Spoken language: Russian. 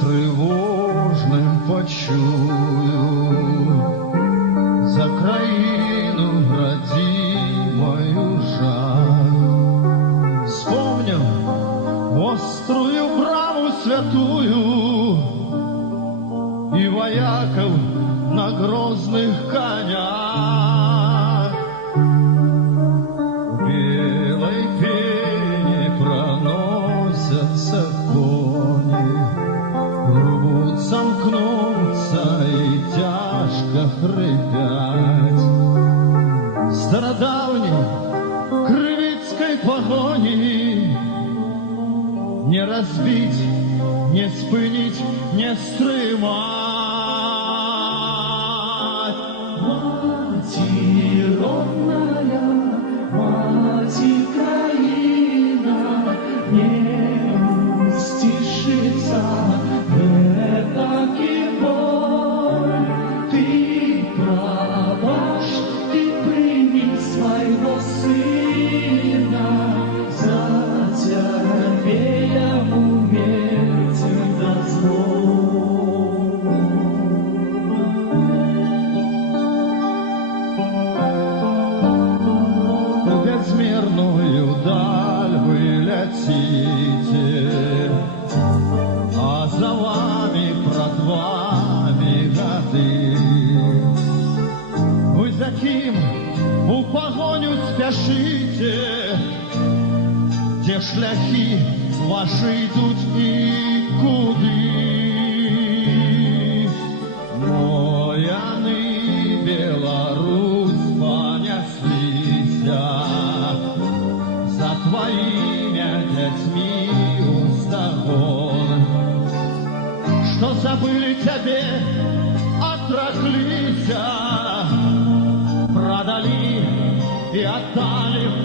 Тривожним почую за країну родимою жаль. Вспомню острую браву святую и вояков на грозных конях. В белой пене проносятся кони, сомкнуться и тяжко хрипять. Стародавней крывицкой погони не разбить, не спынить, не стримать. Мати родная, мати краина, не устишится таки боль. Ты пробашь, ты прими своего сына, за тебя умереть дозволь. В безмерную даль вы летите, а за вами пред вами годы. Вы за ким у погоню спешите, где шляхи ваши идут и куды. Но яны Беларусь понеслися за твоими детьми уздогон, что забыли тебе, отраслися, продали и отдали в